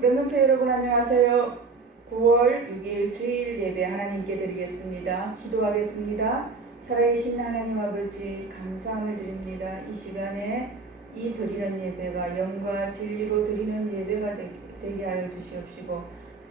렘넌트 여러분 안녕하세요. 9월 6일 주일 예배 하나님께 드리겠습니다. 기도하겠습니다. 살아계신 하나님 아버지 감사함을 드립니다. 이 시간에 이 드리는 예배가 영과 진리로 드리는 예배가 되게 하여 주시옵시고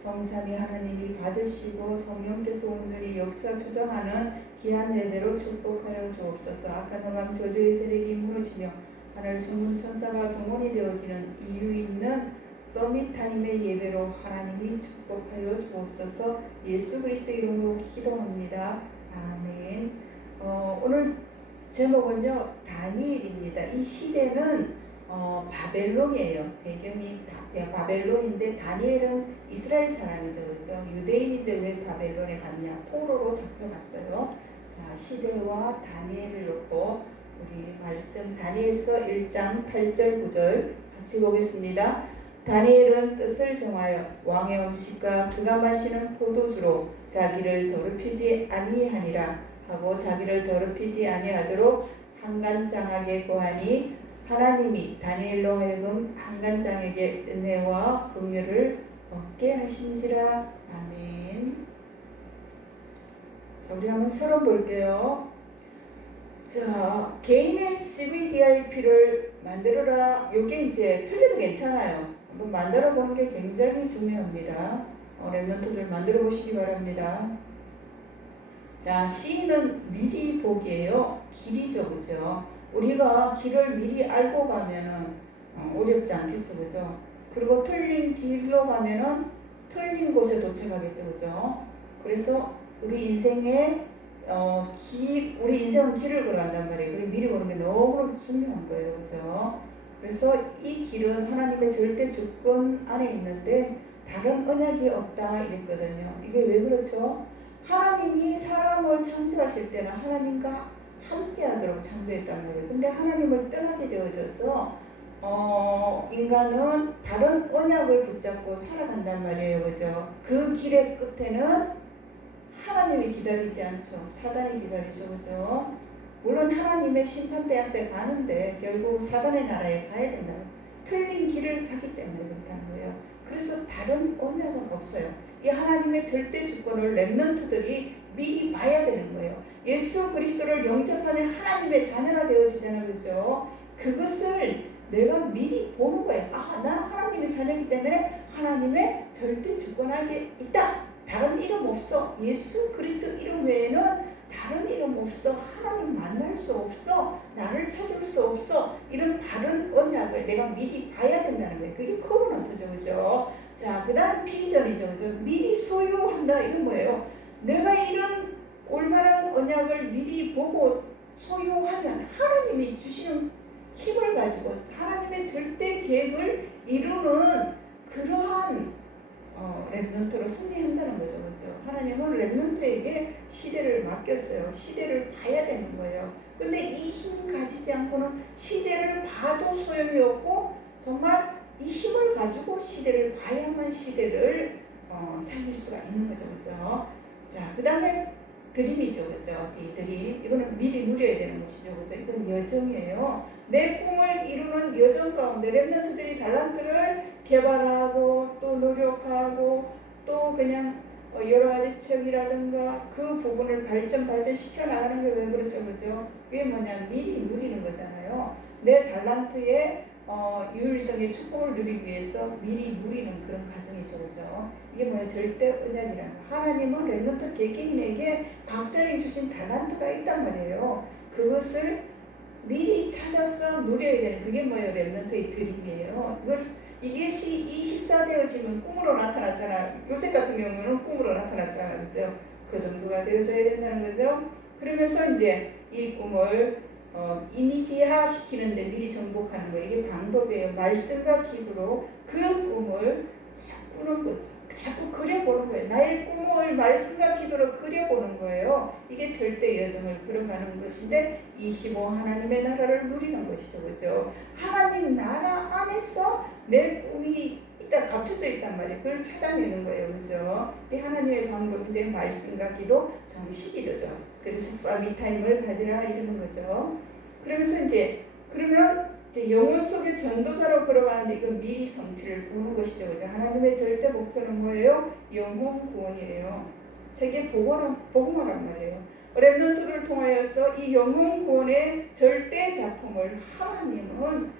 성삼위 하나님이 받으시고 성령께서 오늘이 역사 주장하는 귀한 예배로 축복하여 주옵소서. 악한 영감 저주의 세력이 무너지며 하늘 중문 천사가 동원이 되어지는 이유 있는 서밋타임의 예배로 하나님이 축복하여 주옵소서. 예수 그리스도 이름으로 기도합니다. 아멘. 오늘 제목은요 다니엘입니다. 이 시대는 바벨론이에요. 배경이 바벨론인데 다니엘은 이스라엘 사람이죠, 그렇죠? 유대인인데 왜 바벨론에 갔냐? 포로로 잡혀갔어요. 자, 시대와 다니엘을 놓고 우리 말씀 다니엘서 1장 8절 9절 같이 보겠습니다. 다니엘은 뜻을 정하여 왕의 음식과 그가 마시는 포도주로 자기를 더럽히지 아니하니라 하고 자기를 더럽히지 아니하도록 한간장에게 고하니 하나님이 다니엘로 하여금 한간장에게 은혜와 긍휼을 얻게 하신지라. 아멘. 자, 우리 한번 서론 볼게요. 자, 개인의 CVDIP를 만들어라. 요게 이제 틀려도 괜찮아요. 한번 만들어 보는 게 굉장히 중요합니다. 랩런트들 만들어 보시기 바랍니다. 자, C는 미리 보기예요. 길이죠, 그죠? 우리가 길을 미리 알고 가면은 어렵지 않겠죠, 그죠? 그리고 틀린 길로 가면은 틀린 곳에 도착하겠죠, 그죠? 그래서 우리 인생에 우리 인생은 길을 걸어간단 말이에요. 그리고 미리 보는 게 너무 중요한 거예요, 그죠? 그래서 이 길은 하나님의 절대 주권 안에 있는데 다른 언약이 없다 이랬거든요. 이게 왜 그렇죠? 하나님이 사람을 창조하실 때는 하나님과 함께 하도록 창조했단 말이에요. 근데 하나님을 떠나게 되어져서 인간은 다른 언약을 붙잡고 살아간단 말이에요, 그죠? 그 길의 끝에는 하나님이 기다리지 않죠. 사단이 기다리죠, 그죠? 물론 하나님의 심판대 앞에 가는데 결국 사단의 나라에 가야 된다. 틀린 길을 가기 때문에 그렇다는 거예요. 그래서 다른 언약은 없어요. 이 하나님의 절대 주권을 렘넌트들이 미리 봐야 되는 거예요. 예수 그리스도를 영접하는 하나님의 자녀가 되어지잖아요, 그죠? 그것을 내가 미리 보는 거예요. 아, 난 하나님의 자녀이기 때문에 하나님의 절대 주권 안에 있다. 다른 이름 없어. 예수 그리스도 이름 외에는 다른 이름 없어. 하나님 만날 수 없어. 나를 찾을 수 없어. 이런 다른 언약을 내가 미리 봐야 된다는 거예요. 그게 코너트죠, 그죠? 자, 그 다음 비전이죠, 그죠? 미리 소유한다. 이건 뭐예요? 내가 이런 올바른 언약을 미리 보고 소유하면 하나님이 주시는 힘을 가지고 하나님의 절대 계획을 이루는 그러한 렘넌트로 승리한다는 거죠, 그죠? 하나님은 렘넌트에게 시대를 맡겼어요. 시대를 봐야 되는 거예요. 근데 이 힘 가지지 않고는 시대를 봐도 소용이 없고 정말 이 힘을 가지고 시대를 봐야만 시대를 살릴 수가 있는 거죠, 그죠? 자, 그 다음에 드림이죠, 그죠? 이 드림, 이거는 미리 누려야 되는 것이죠, 그죠? 이건 여정이에요. 내 꿈을 이루는 여정 가운데 렘넌트들이 달란트를 개발하고 또 노력하고 또 그냥 여러 가지 책이라든가 그 부분을 발전시켜 나가는 게 왜 그렇죠, 그죠? 그게 뭐냐, 미리 누리는 거잖아요. 내 달란트의 유일성의 축복을 누리기 위해서 미리 누리는 그런 과정이죠, 그죠? 이게 뭐야, 절대 언약이라는 거. 하나님은 렘넌트 개개인에게 각자에게 주신 달란트가 있단 말이에요. 그것을 미리 찾아서 누려야 되는 그게 뭐예요? 렘넌트의 드림이에요. 이게 이 14되어지면 꿈으로 나타났잖아. 요새 같은 경우는 꿈으로 나타났잖아, 그죠? 그 정도가 되어져야 된다는 거죠. 그러면서 이제 이 꿈을 이미지화 시키는데 미리 정복하는 거예요. 이게 방법이에요. 말씀과 기도로 그 꿈을 자꾸 꾸는 거죠. 자꾸 그려보는 거예요. 나의 꿈을 말씀과 기도로 그려보는 거예요. 이게 절대 여정을 걸어가는 것인데 25 하나님의 나라를 누리는 것이죠, 그죠? 하나님 나라 안에서 내 꿈이 일단 갖춰져 있단 말이에요. 그걸 찾아내는 거예요, 그죠? 이 하나님의 방법인데 말씀과 기도, 정식이죠. 그래서 서밋타임을 가지라 이러는 거죠. 그러면서 이제 그러면 이제 영혼 속에 전도자로 걸어가는데 이거 미리 성취를 보는 것이죠. 그죠? 하나님의 절대 목표는 뭐예요? 영혼 구원이에요. 세계 복음화란 말이에요. 렘넌트를 통하여서 이 영혼 구원의 절대 작품을 하나님은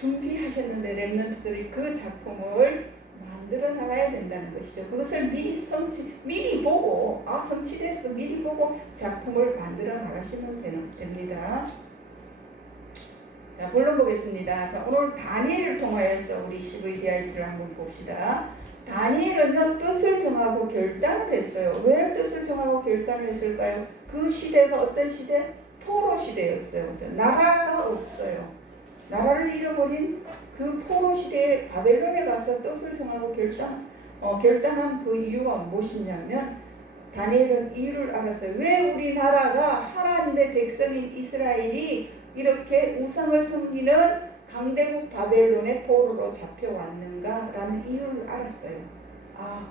준비하셨는데 렘넌트들이 그 작품을 만들어 나가야 된다는 것이죠. 그것을 미리 보고 성취됐어 미리 보고 작품을 만들어 나가시면 됩니다. 자, 본론 보겠습니다. 자, 오늘 다니엘을 통하여서 우리 CVDIP를 한번 봅시다. 다니엘은 뜻을 정하고 결단을 했어요. 왜 뜻을 정하고 결단을 했을까요? 그 시대가 어떤 시대? 포로 시대였어요. 나라가 없어요. 나라를 잃어버린 그 포로 시대에 바벨론에 가서 뜻을 정하고 결단한 그 이유가 무엇이냐면 다니엘은 이유를 알았어요. 왜 우리나라가 하나님의 백성인 이스라엘이 이렇게 우상을 섬기는 강대국 바벨론의 포로로 잡혀왔는가라는 이유를 알았어요.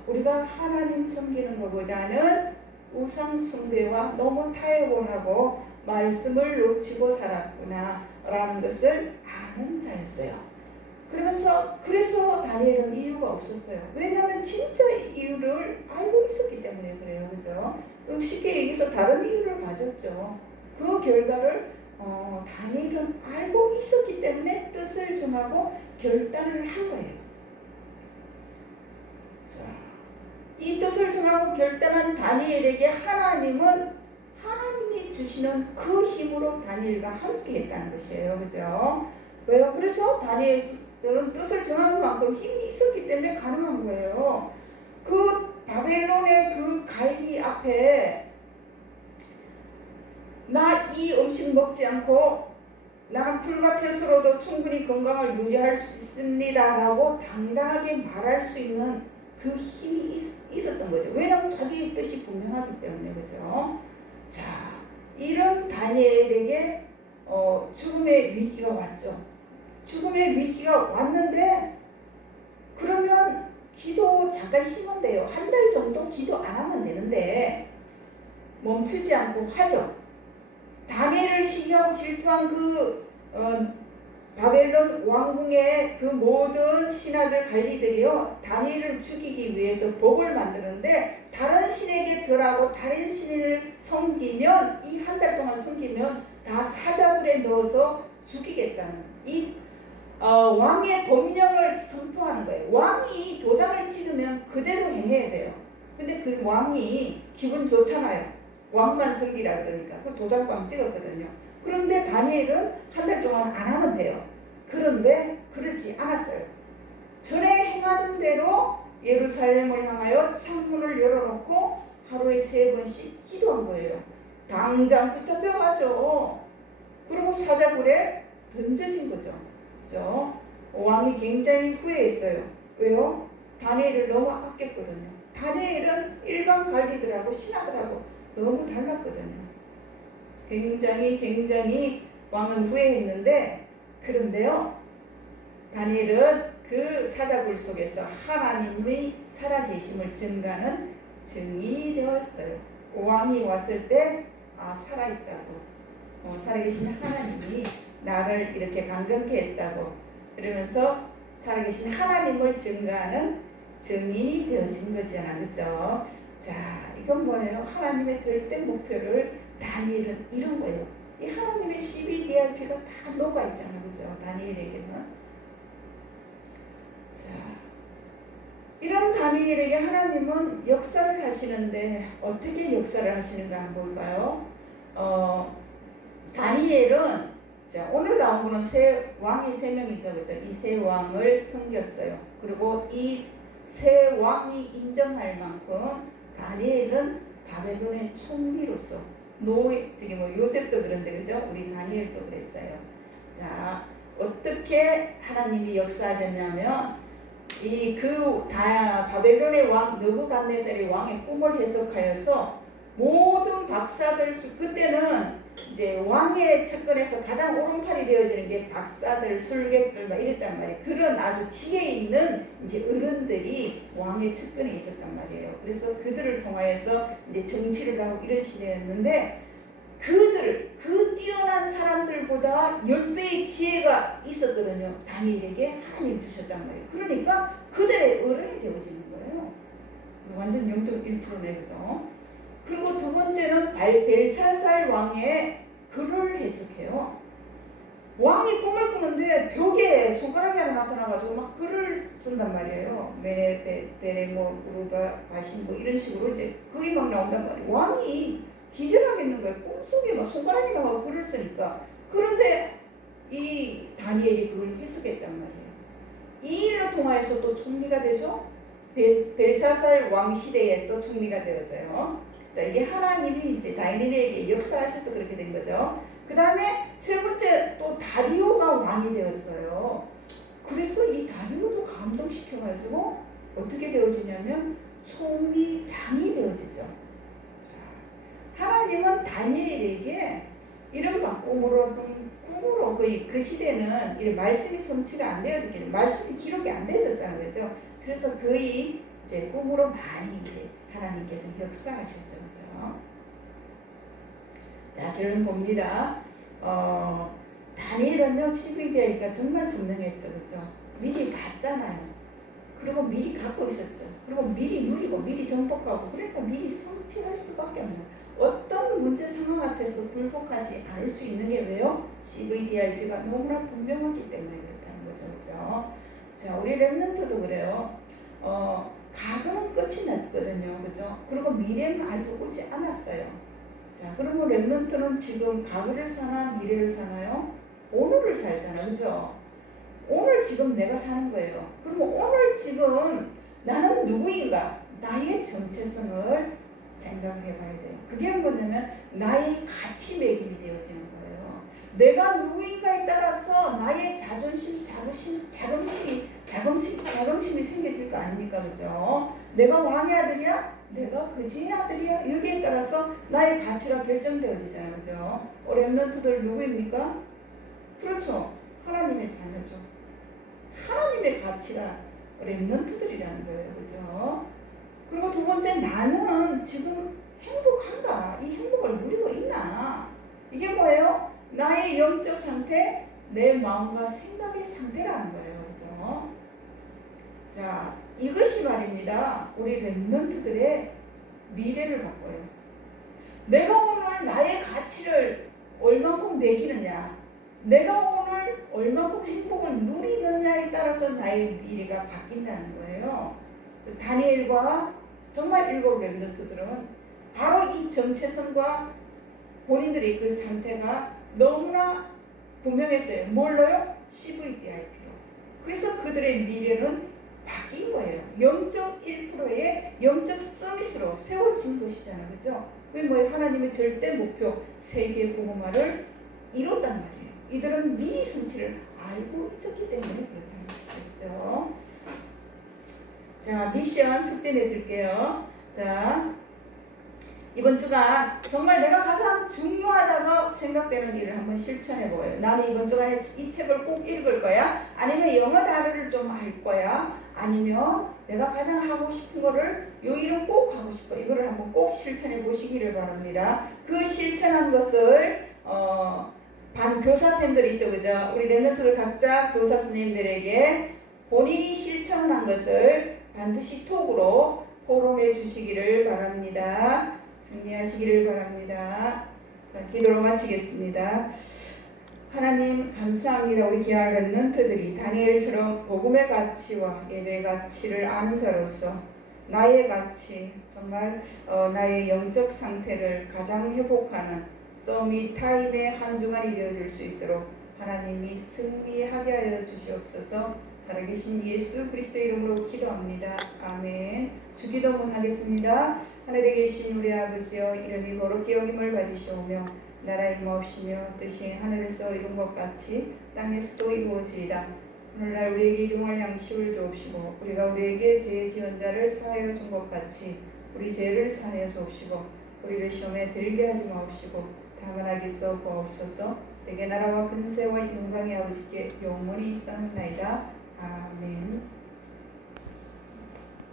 우리가 하나님 섬기는 것보다는 우상 숭배와 너무 타협을 하고 말씀을 놓치고 살았구나 라는 것을 아는 자였어요. 그래서 다니엘은 이유가 없었어요. 왜냐하면 진짜 이유를 알고 있었기 때문에 그래요. 그죠? 쉽게 얘기해서 다른 이유를 가졌죠. 그 결과를 다니엘은 알고 있었기 때문에 뜻을 정하고 결단을 한 거예요. 자, 이 뜻을 정하고 결단한 다니엘에게 하나님이 주시는 그 힘으로 다니엘과 함께 했다는 것이에요. 그죠? 왜요? 그래서 다니엘은 뜻을 정한 만큼 힘이 있었기 때문에 가능한 거예요. 그 바벨론의 그 갈기 앞에 나 이 음식 먹지 않고 나는 풀과 채소로도 충분히 건강을 유지할 수 있습니다 라고 당당하게 말할 수 있는 그 힘이 있었던 거죠. 왜냐하면 자기의 뜻이 분명하기 때문에. 그죠? 자, 이런 다니엘에게 죽음의 위기가 왔죠. 죽음의 위기가 왔는데 그러면 기도 잠깐 쉬면 돼요. 한 달 정도 기도 안 하면 되는데 멈추지 않고 하죠. 다니엘을 시기하고 질투한 바벨론 왕궁의 그 모든 신하들 관리들이요 다니엘을 죽이기 위해서 법을 만드는데 다른 신에게 절하고 다른 신을 섬기면 이 한 달 동안 섬기면 다 사자굴에 넣어서 죽이겠다는 이 왕의 법령을 선포하는 거예요. 왕이 도장을 찍으면 그대로 행해야 돼요. 근데 그 왕이 기분 좋잖아요. 왕만 섬기라 그러니까 그 도장광 찍었거든요. 그런데 다니엘은 한 달 동안 안 하면 돼요. 그런데 그러지 않았어요. 전에 행하던 대로 예루살렘을 향하여 창문을 열어놓고 하루에 3번씩 기도한 거예요. 당장 붙잡혀가죠. 그리고 사자굴에 던져진 거죠. 그죠? 왕이 굉장히 후회했어요. 왜요? 다니엘을 너무 아꼈거든요. 다니엘은 일반 관리들하고 신하들하고 너무 달랐거든요. 굉장히 왕은 후회했는데 그런데요 다니엘은 그 사자굴 속에서 하나님의 살아계심을 증가하는 증인이 되었어요. 왕이 왔을 때 살아있다고 살아계신 하나님이 나를 이렇게 강건케 했다고 그러면서 살아계신 하나님을 증가하는 증인이 되어진 거잖아. 그죠? 자, 이건 뭐예요? 하나님의 절대 목표를 다니엘은 이룬 거예요. 이 하나님의 CBDIP가 다 녹아있잖아. 그죠? 다니엘에게는. 자, 이런 다니엘에게 하나님은 역사를 하시는데 어떻게 역사를 하시는가 한번 볼까요? 다니엘은 자, 오늘 나온 거는 왕이 3명이죠. 그죠? 이 3왕을 섬겼어요. 그리고 이 3왕이 인정할 만큼 다니엘은 바벨론의 총리로서 요셉도 그런데 그죠? 우리 다니엘도 그랬어요. 자, 어떻게 하나님이 역사하셨냐면 바벨론의 왕 느부갓네살의 왕의 꿈을 해석하여서 모든 박사들 그때는 이제 왕의 측근에서 가장 오른팔이 되어지는 게 박사들, 술객들 막 이랬단 말이에요. 그런 아주 지혜 있는 이제 어른들이 왕의 측근에 있었단 말이에요. 그래서 그들을 통하여서 이제 정치를 하고 이런 시대였는데 그 뛰어난 사람들보다 10배의 지혜가 있었거든요. 다니엘에게 하나님 주셨단 말이에요. 그러니까 그들의 어른이 되어지는 거예요. 완전 0.1%네, 그죠? 그리고 두 번째는 벨사살 왕의 글을 해석해요. 왕이 꿈을 꾸는데 벽에 손가락이 하나 나타나가지고 막 글을 쓴단 말이에요. 메네데레모 우르바 바신 뭐 이런 식으로 이제 글이 막 나온단 말이에요. 왕이 기절하겠는 거예요. 꿈속에 막 손가락이 나와서 글을 쓰니까. 그런데 이 다니엘이 그걸 해석했단 말이에요. 이 일로 통하여서 또 총리가 되죠. 벨사살 왕 시대에 또 총리가 되어져요. 자, 이게 하나님이 이제 다니엘에게 역사하셔서 그렇게 된 거죠. 그 다음에 세 번째 또 다리오가 왕이 되었어요. 그래서 이 다리오도 감동시켜가지고 어떻게 되어지냐면 총리장이 되어지죠. 자, 하나님은 다니엘에게 이른바 꿈으로 그 시대는 이 말씀이 성취가 안 되어지기는 말씀이 기록이 안 되어졌잖아요, 그렇죠? 그래서 거의 이제 꿈으로 많이 이제 하나님께서 역사하셨죠, 그렇죠? 자, 결론 봅니다. 다니엘은요, 12개니까 정말 분명했죠, 그렇죠? 미리 봤잖아요. 그리고 미리 갖고 있었죠. 그리고 미리 누리고 미리 정복하고 그러니까 미리 성취할 수밖에 없는. 어떤 문제 상황 앞에서 굴복하지 않을 수 있는 게 왜요? CVDIP가 너무나 분명하기 때문에 그렇다는 거죠, 그렇죠? 자, 우리 랩런트도 그래요. 과거는 끝이 났거든요, 그죠? 그리고 미래는 아직 오지 않았어요. 자, 그러면 랩런트는 지금 과거를 사나 미래를 사나요? 오늘을 살잖아요, 그죠? 오늘 지금 내가 사는 거예요. 그러면 오늘 지금 나는 누구인가? 나의 정체성을 생각해 봐야 돼요. 그게 뭐냐면 나의 가치 매김이 되어지는 거예요. 내가 누구인가에 따라서 나의 자존심, 자긍심이 생겨질 거 아닙니까? 그죠? 내가 왕의 아들이야? 내가 그지의 아들이야? 여기에 따라서 나의 가치가 결정되어지잖아요. 그죠? 랩런트들 누구입니까? 그렇죠. 하나님의 자녀죠. 하나님의 가치가 랩런트들이라는 거예요. 그죠? 그리고 두 번째, 나는 지금 행복한가? 이 행복을 누리고 있나? 이게 뭐예요? 나의 영적 상태, 내 마음과 생각의 상태라는 거예요. 그죠? 자, 이것이 말입니다. 우리 랩런트들의 미래를 바꿔요. 내가 오늘 나의 가치를 얼마큼 매기느냐, 내가 오늘 얼마큼 행복을 누리느냐에 따라서 나의 미래가 바뀐다는 거예요. 다니엘과 정말 7 랩런트들은 바로 이 정체성과 본인들의 그 상태가 너무나 분명했어요. 뭘로요? CVDIP로. 그래서 그들의 미래는 바뀐 거예요. 0.1%의 영적 서비스로 세워진 것이잖아요. 그죠? 그게 뭐예요? 하나님의 절대 목표, 세계 복음화를 이뤘단 말이에요. 이들은 미리 성취를 알고 있었기 때문에 그렇다는 것이죠. 자, 미션 숙제 내줄게요. 자, 이번 주간 정말 내가 가장 중요하다고 생각되는 일을 한번 실천해 보여요. 나는 이번 주간에 이 책을 꼭 읽을 거야. 아니면 영어 단어를 좀 할 거야. 아니면 내가 가장 하고 싶은 거를 요 일은 꼭 하고 싶어. 이거를 한번 꼭 실천해 보시기를 바랍니다. 그 실천한 것을 반 교사쌤들 있죠, 그죠? 우리 랩런트들 각자 교사 선생님들에게 본인이 실천한 것을 반드시 톡으로 포럼해 주시기를 바랍니다. 승리하시기를 바랍니다. 자, 기도로 마치겠습니다. 하나님 감사합니다. 우리 귀한 랩런트들이 다니엘처럼 복음의 가치와 예배의 가치를 아는 자로서 나의 가치, 정말 나의 영적 상태를 가장 회복하는 서밋 타임의 한 주간이 되어질 수 있도록 하나님이 승리하게 하여 주시옵소서. 살아계신 예수 그리스도의 이름으로 기도합니다. 아멘. 주기도문 하겠습니다. 하늘에 계신 우리 아버지여, 이름이 거룩히 여김을 받으시오며 나라 임하옵시며 뜻이 하늘에서 이룬 것 같이 땅에서도 이루어지이다. 오늘날 우리에게 일용할 양식을 주옵시고 우리가 우리에게 죄 지은 자를 사하여 준 것 같이 우리 죄를 사하여 주옵시고 우리를 시험에 들게 하지 마옵시고 다만 악에서 구하옵소서. 내게 나라와 근세와 영광의 아버지께 영원히 있사옵나이다. 아멘.